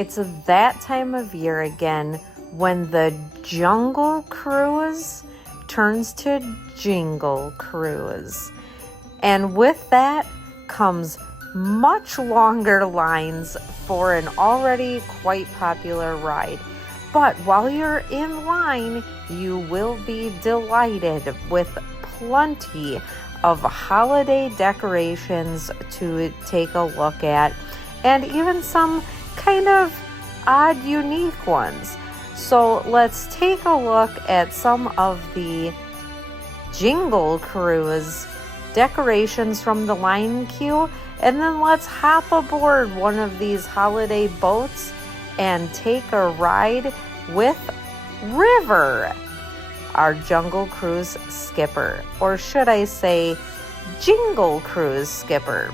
it's that time of year again when the Jungle Cruise turns to Jingle Cruise. And with that comes much longer lines for an already quite popular ride. But while you're in line, you will be delighted with plenty of holiday decorations to take a look at, and even some kind of odd, unique ones. So let's take a look at some of the Jingle Cruise decorations from the line queue, and then let's hop aboard one of these holiday boats and take a ride with River, our Jungle Cruise skipper, or should I say Jingle Cruise skipper.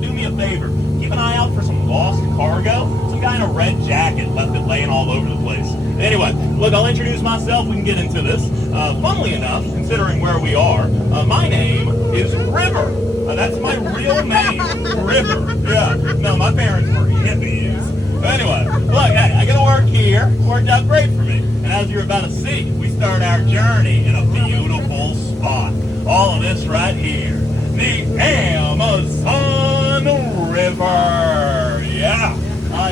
Do me a favor. Keep an eye out for some lost cargo. Some guy in a red jacket left it laying all over the place. Anyway, look, I'll introduce myself. We can get into this. Funnily enough, considering where we are, my name is River. That's my real name, River. Yeah. No, my parents were hippies. Anyway, look, hey, I got to work here. Worked out great for me. And as you're about to see, we start our journey in a beautiful spot. All of this right here. The Amazon River. Yeah.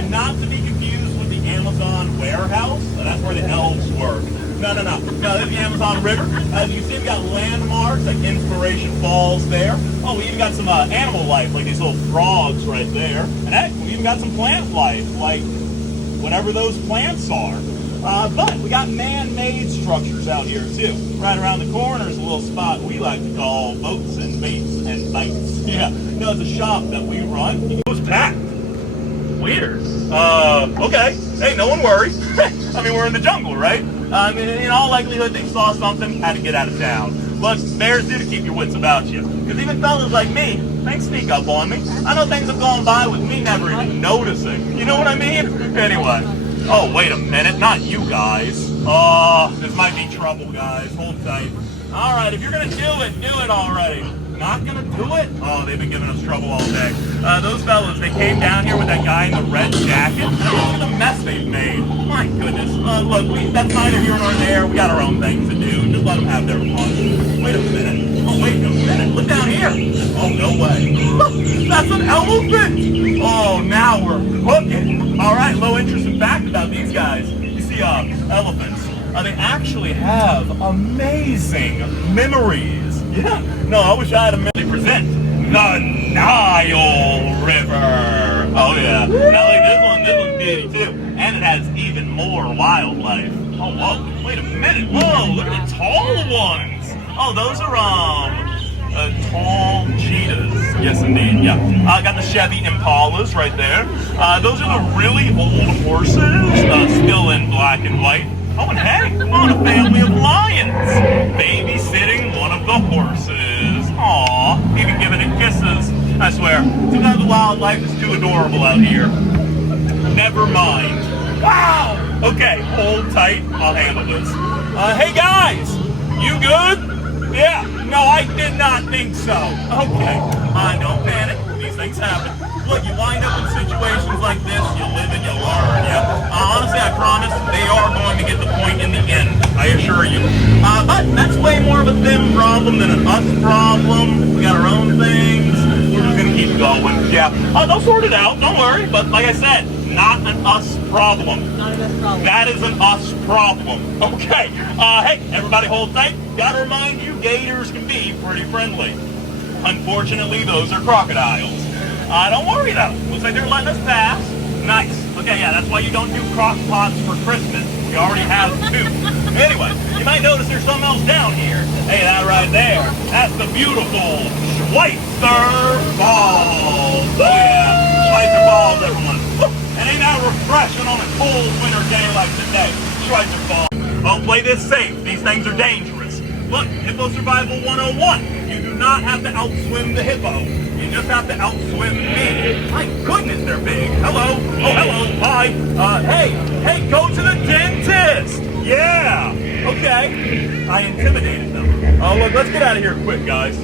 Not to be confused with the Amazon warehouse. That's where the elves work. No, this is the Amazon River. As you can see, we got landmarks like Inspiration Falls there. Oh, we even got some animal life, like these little frogs right there. And heck, we even got some plant life, like whatever those plants are. But we got man-made structures out here too. Right around the corner is a little spot we like to call Boats and Baits and Bites. Yeah, no, it's a shop that we run. It was packed. Weird. Okay. Hey, no one worry. I mean, we're in the jungle, right? I mean, in all likelihood, they saw something, had to get out of town. Look, bears do to keep your wits about you. Because even fellas like me, they sneak up on me. I know things have gone by with me never even noticing. You know what I mean? Anyway. Oh, wait a minute. Not you guys. This might be trouble, guys. Hold tight. All right, if you're going to do it already. Not going to do it? Oh, they've been giving us trouble all day. Those fellas, they came down here with that guy in the red jacket. Look at the mess they've made. My goodness. Look, that's neither here nor there. We got our own things to do. Just let them have their fun. Wait a minute. Oh, wait a minute. Look down here. Oh, no way. That's an elephant. Oh, now we're cooking. All right, low interest in fact about these guys. You see, elephants, they actually have amazing memories. Yeah. No, I wish I had a minute to present the Nile River. Oh, yeah. Now, like this one's beauty, too. And it has even more wildlife. Oh, whoa. Wait a minute. Whoa, look at the tall ones. Oh, those are, tall cheetahs. Yes, indeed, yeah. Got the Chevy Impalas right there. Those are the really old horses, still in black and white. Oh, and hey, on a family of lions, babysitting one of the horses. Aw, even giving it kisses. I swear, sometimes the wildlife is too adorable out here. Never mind. Wow! Okay, hold tight. I'll handle this. Hey guys! You good? Yeah. No, I did not think so. Okay. Don't panic. These things happen. Look, you wind up in situations like this, you live and you learn, yeah? Honestly, I promise, they are going to get the point in the end. I assure you. But that's way more of a them problem than an us problem. We got our own things. We're just going to keep going. Yeah. They'll sort it out. Don't worry. But like I said, not an us problem. Not an us problem. That is an us problem. Okay. Hey, everybody hold tight. Gotta remind you, gators can be pretty friendly. Unfortunately, those are crocodiles. Don't worry though. Looks like they're letting us pass. Nice. Okay, yeah, that's why you don't do crock pots for Christmas. We already have 2. Anyway, you might notice there's something else down here. Hey, that right there. That's the beautiful Schweitzer Balls. Oh yeah, Schweitzer Balls, everyone. And ain't that refreshing on a cold winter day like today? Schweitzer Balls. Oh, play this safe. These things are dangerous. Look, Hippo Survival 101. You do not have to outswim the hippo. You just have to outswim me. My goodness, they're big. Hello. Oh, hello. Hi. Hey, go to the dentist. Yeah. Okay. I intimidated them. Oh, look, let's get out of here quick, guys.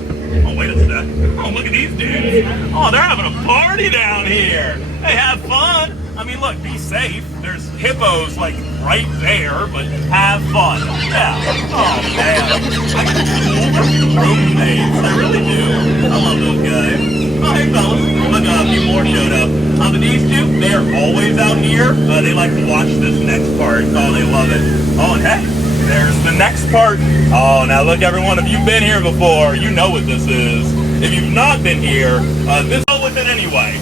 Oh, wait a sec. Oh, look at these dudes. Oh, they're having a party down here. Hey, have fun. I mean, look, be safe. There's hippos, like, right there, but have fun. Yeah. Oh, man. I got cool roommates. I really do. I love those guys. Oh, hey, fellas. Look, a few more showed up. But these 2, they're always out here. They like to watch this next part. Oh, they love it. Oh, and hey, there's the next part. Oh, now look, everyone, if you've been here before, you know what this is. If you've not been here, this go with it anyway.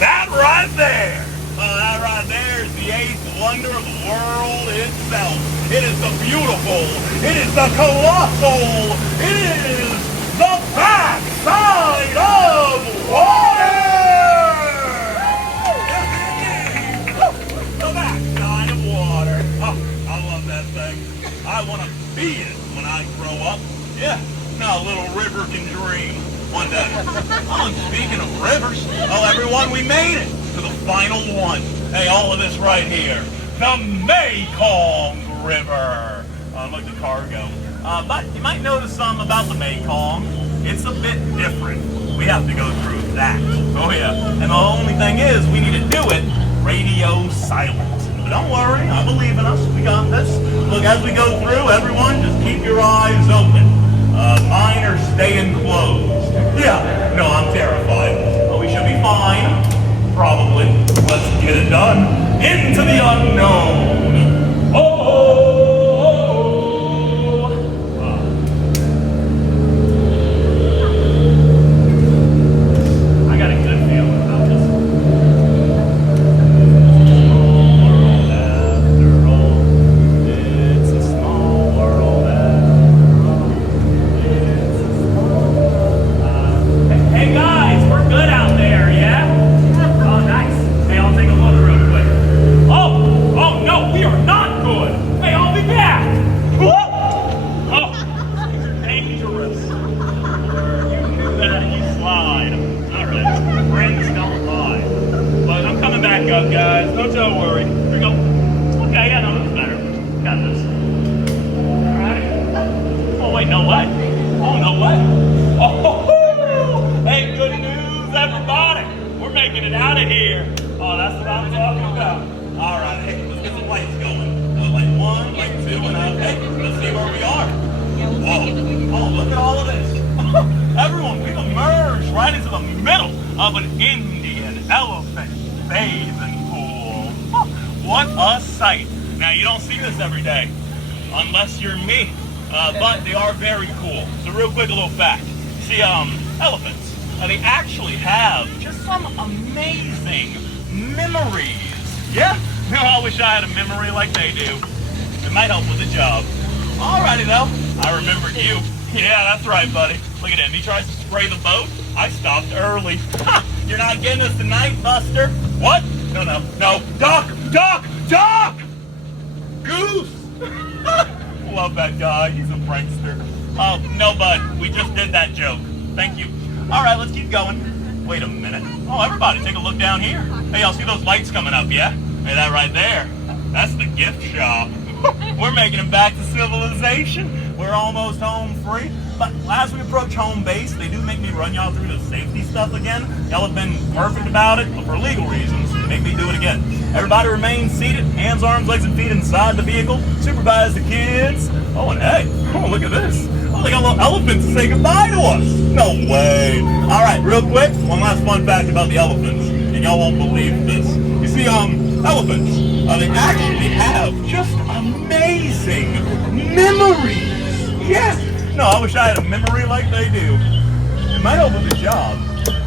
That right there. That right there is the 8th wonder of the world itself. It is the beautiful. It is the colossal. It is the backside of water. The backside of water. Oh, I love that thing. I want to be it when I grow up. Yeah. Now a little river can dream one day. Oh, and speaking of rivers, oh, everyone, we made it to the final one. Hey, all of this right here, the Mekong River. Look, the cargo. But you might notice something about the Mekong. It's a bit different. We have to go through that. Oh yeah. And the only thing is, we need to do it radio silent. But don't worry, I believe in us. We got this. Look, as we go through, everyone, just keep your eyes open. Mine are staying closed. Yeah, no, I'm terrified. But we should be fine. Probably. Let's get it done. Into the unknown. Oh! I got a good feeling about this. It's a small world after all. It's a small world after all. Hey guys, we're good out there, yeah? Oh, nice. Hey, I'll take a look real quick. Oh no, we are not good. Hey, I'll be back. Oh, these are dangerous. You knew that, you slide. All right, friends don't lie. But I'm coming back up, guys. Don't y'all worry. Here we go. Okay, yeah, no, that's better. Got this. All right. Oh, wait, no way. Oh, no way. Oh, hey, good news, everybody. We're making it out of here. Oh, that's what I'm talking about. All right, hey, let's get some lights going. Light 1, light 2, and hey, let's see where we are. Oh, look at all of this. Everyone, we've emerged right into the middle of an Indian elephant bathing pool. What a sight. Now, you don't see this every day, unless you're me, but they are very cool. So real quick, a little fact. See, elephants, they actually have just some amazing memories. Yeah, I wish I had a memory like they do. It might help with the job. Alrighty though, I remembered you. Yeah, that's right, buddy. Look at him. He tries to spray the boat. I stopped early. Ha! You're not getting us tonight, Buster. What? No. Doc! Goose! Love that guy. He's a prankster. Oh, no, bud. We just did that joke. Thank you. All right, let's keep going. Wait a minute. Oh, everybody, take a look down here. Hey, y'all see those lights coming up, yeah? Hey, that right there. That's the gift shop. We're making it back to civilization. We're almost home free. But as we approach home base, they do make me run y'all through the safety stuff again. Y'all have been perfect about it, but for legal reasons, make me do it again. Everybody remain seated, hands, arms, legs, and feet inside the vehicle. Supervise the kids. Oh, and hey, look at this. Oh, they got little elephants to say goodbye to us. No way. All right, real quick, one last fun fact about the elephants, and y'all won't believe this. You see, elephants, they actually have just amazing memories. Yeah. No, I wish I had a memory like they do. It might help with the job.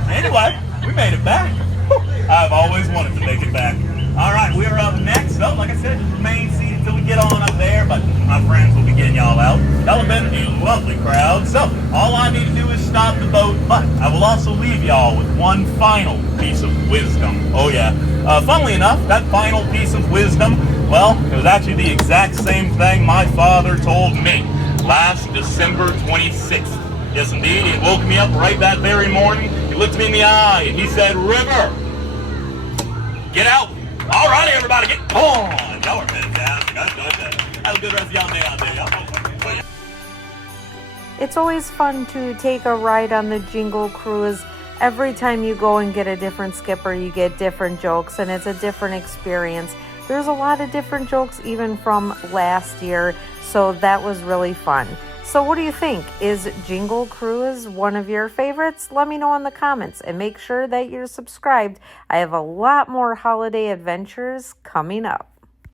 Anyway, we made it back. I've always wanted to make it back. All right, we're up next. So, like I said, just remain seated until we get on up there, but my friends will be getting y'all out. That'll have been a lovely crowd. So, all I need to do is stop the boat, but I will also leave y'all with one final piece of wisdom. Oh, yeah. Funnily enough, that final piece of wisdom, well, it was actually the exact same thing my father told me last December 26th. Yes, indeed. He woke me up right that very morning. He looked me in the eye and he said, "River, get out." All righty, everybody, get on. Y'all are fantastic. I enjoyed that. Have a good rest of y'all day out there, y'all. It's always fun to take a ride on the Jingle Cruise. Every time you go and get a different skipper, you get different jokes, and it's a different experience. There's a lot of different jokes even from last year, so that was really fun. So what do you think? Is Jingle Cruise one of your favorites? Let me know in the comments and make sure that you're subscribed. I have a lot more holiday adventures coming up.